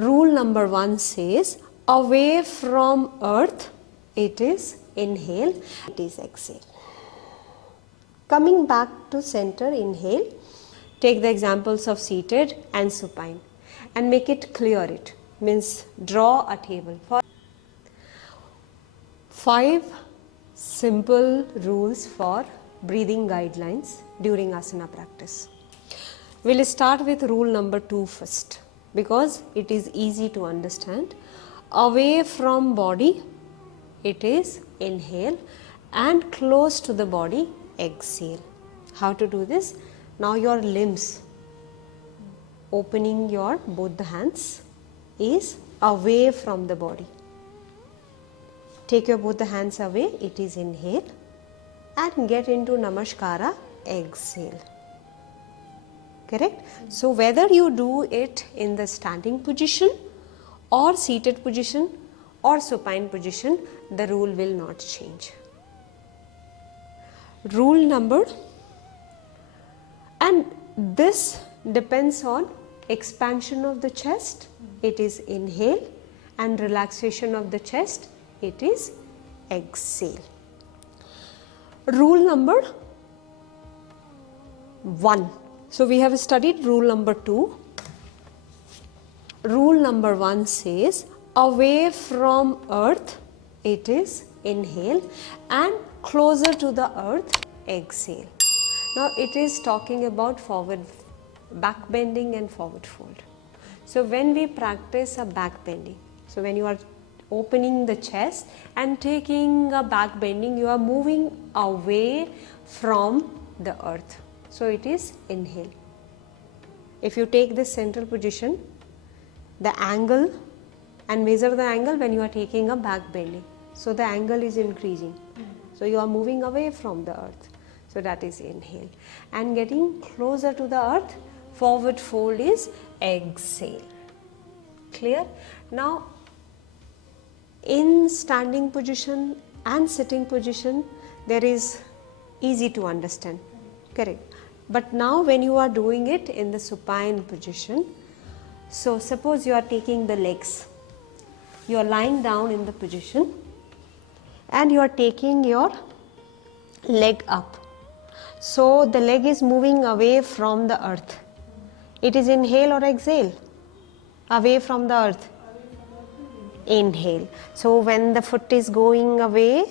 rule number 1 says, away from earth, it is inhale, it is exhale. Coming back to center, inhale. Take the examples of seated and supine and make it clear. It means draw a table for 5 simple rules for breathing guidelines during asana practice. We'll start with rule number 2 first because it is easy to understand. Away from body, it is inhale, and close to the body, exhale. How to do this? Now your limbs, opening your both the hands, is away from the body. Take your both the hands away, it is inhale, and get into Namaskara, exhale. Correct? So whether you do it in the standing position or seated position or supine position, the rule will not change. Rule number, and this depends on expansion of the chest, it is inhale, and relaxation of the chest, it is exhale. Rule number 1. So we have studied rule number 2. Rule number 1 says, away from earth, it is inhale, and closer to the earth, exhale. Now it is talking about forward back bending and forward fold. So when we practice a back bending, so when you are opening the chest and taking a back bending, you are moving away from the earth. So it is inhale. If you take this central position, the angle, and measure the angle when you are taking a back bending. So the angle is increasing. So you are moving away from the earth. So that is inhale. And getting closer to the earth, forward fold is exhale. Clear? Now in standing position and sitting position, there is easy to understand. Correct. But now when you are doing it in the supine position, so suppose you are taking the legs, you are lying down in the position and you are taking your leg up. So the leg is moving away from the earth. It is inhale or exhale? Away from the earth? Inhale. So when the foot is going away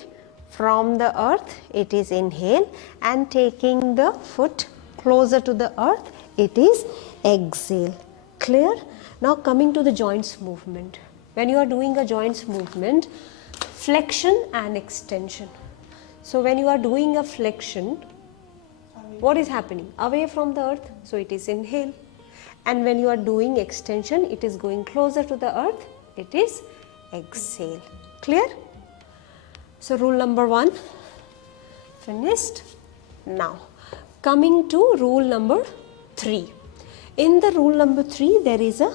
from the earth, it is inhale, and taking the foot closer to the earth, it is exhale. Clear? Now coming to the joints movement. When you are doing a joints movement, flexion and extension. So when you are doing a flexion, what is happening? Away from the earth, so it is inhale. And when you are doing extension, it is going closer to the earth, it is exhale. Clear? So rule number 1 finished. Now coming to rule number 3. In the rule number 3, there is a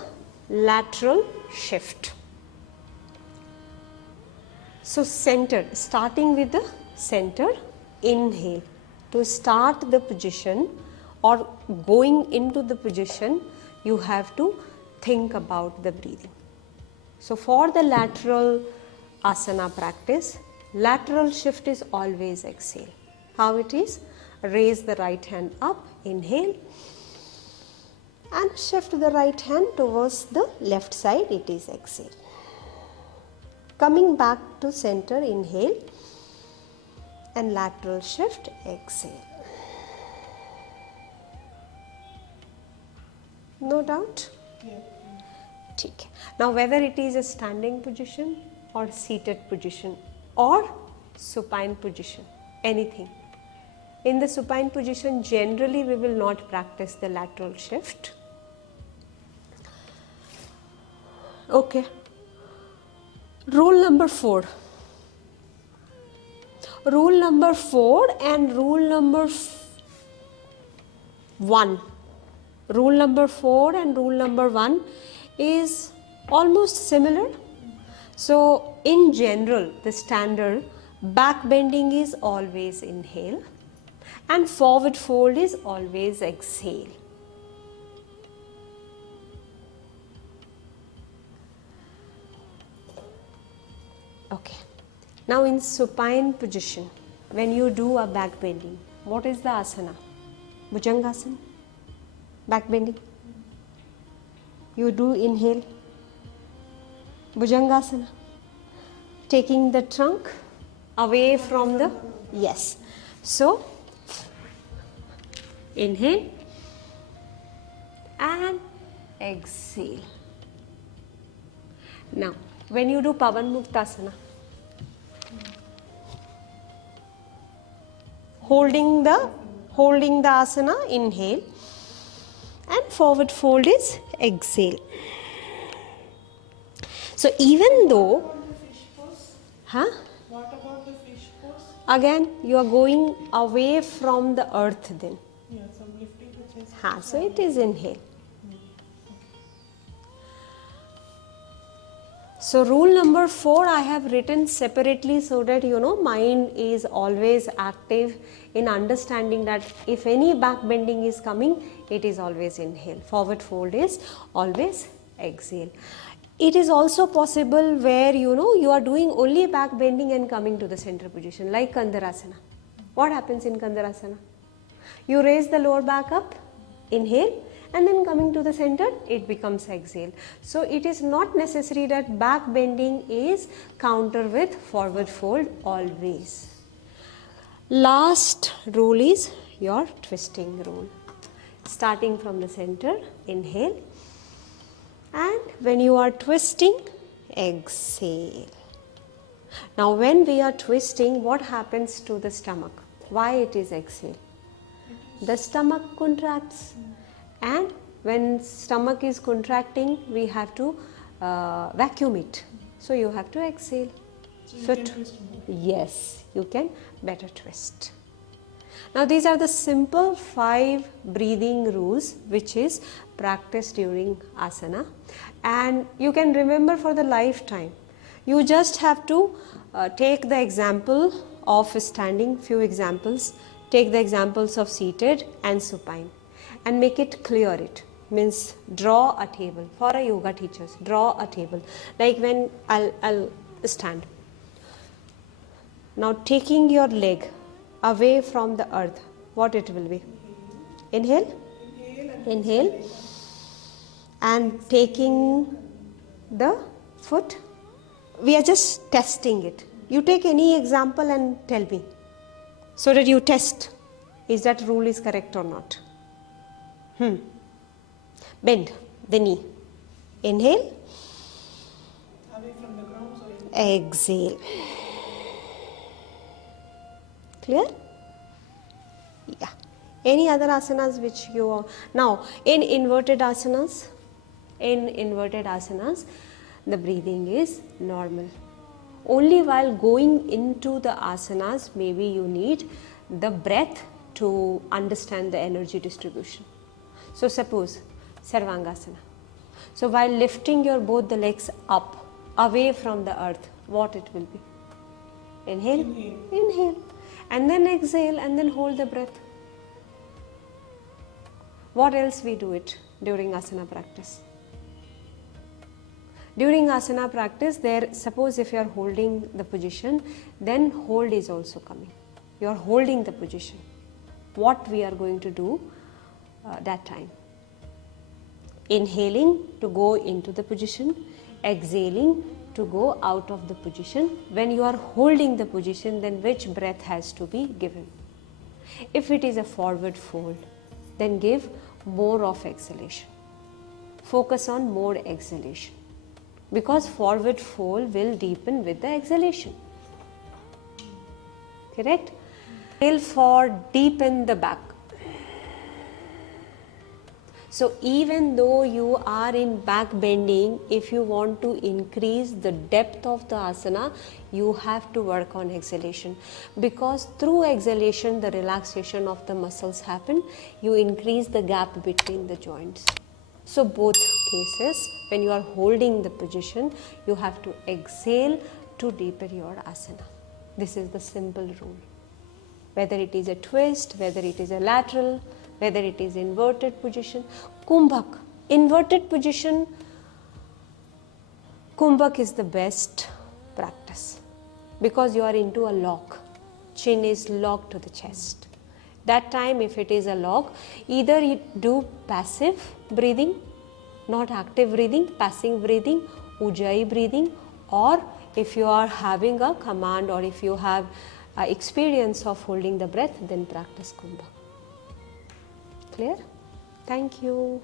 lateral shift. So center, starting with the center, inhale. To start the position or going into the position, you have to think about the breathing. So for the lateral asana practice, lateral shift is always exhale. How it is? Raise the right hand up, inhale, and shift the right hand towards the left side, it is exhale. Coming back to center, inhale, and lateral shift, exhale. No doubt? Yeah. ठीक है. Now whether it is a standing position or seated position or supine position, anything. In the supine position, generally we will not practice the lateral shift. Okay. Rule number 4. Rule number 4 and rule number 1. Rule number 4 and rule number 1 is almost similar. So in general, the standard back bending is always inhale and forward fold is always exhale. Now in supine position, when you do a back bending, what is the asana? Bhujangasana, back bending. You do inhale, Bhujangasana, taking the trunk away from the, yes. So, inhale and exhale. Now, when you do Pavan Muktasana, holding the asana, inhale, and forward fold is exhale. So even though, What about the fish pose? again you are going away from the earth then. Yeah, so I'm lifting the chest. So it is inhale. So rule number 4 I have written separately so that mind is always active in understanding that if any back bending is coming, it is always inhale. Forward fold is always exhale. It is also possible where you are doing only back bending and coming to the center position, like Kandarasana. What happens in Kandarasana? You raise the lower back up, inhale, and then coming to the center, it becomes exhale. So it is not necessary that back bending is counter with forward fold always. Last rule is your twisting rule. Starting from the center, inhale, and when you are twisting, exhale. Now when we are twisting, what happens to the stomach? Why it is exhale? The stomach contracts, and when stomach is contracting, we have to vacuum it. So you have to exhale. So you can twist more. Yes, you can better twist. Now these are the simple 5 breathing rules which is practiced during asana, and you can remember for the lifetime. You just have to take the example of standing, few examples, take the examples of seated and supine, and make it clear. It means draw a table for a yoga teachers. Draw a table like when I'll stand. Now taking your leg away from the earth, what it will be? Inhale, inhale, and taking the foot. We are just testing it. You take any example and tell me, so that you test is that rule is correct or not. Bend the knee. Inhale, Away from the ground, so you exhale. Clear? Yeah. Any other asanas which you are now in inverted asanas? In inverted asanas, the breathing is normal. Only while going into the asanas, maybe you need the breath to understand the energy distribution. So suppose Sarvangasana. So while lifting your both the legs up, away from the earth, what it will be? Inhale, inhale, and then exhale, and then hold the breath. What else we do it during asana practice? During asana practice, suppose if you are holding the position, then hold is also coming. You are holding the position. What we are going to do that time? Inhaling to go into the position, exhaling to go out of the position. When you are holding the position, then which breath has to be given? If it is a forward fold, then give more of exhalation. Focus on more exhalation, because forward fold will deepen with the exhalation. Correct? Inhale for deepen the back. So even though you are in back bending, if you want to increase the depth of the asana, you have to work on exhalation, because through exhalation the relaxation of the muscles happen. You increase the gap between the joints. So both cases, when you are holding the position, you have to exhale to deepen your asana. This is the simple rule. Whether it is a twist, whether it is a lateral, whether it is inverted position. Kumbhak, inverted position, Kumbhak is the best practice. because you are into a lock. Chin is locked to the chest. That time, if it is a lock, either you do passive breathing, not active breathing, passive breathing, ujjayi breathing, or if you are having a command or if you have experience of holding the breath, then practice Kumbha. Clear? Thank you.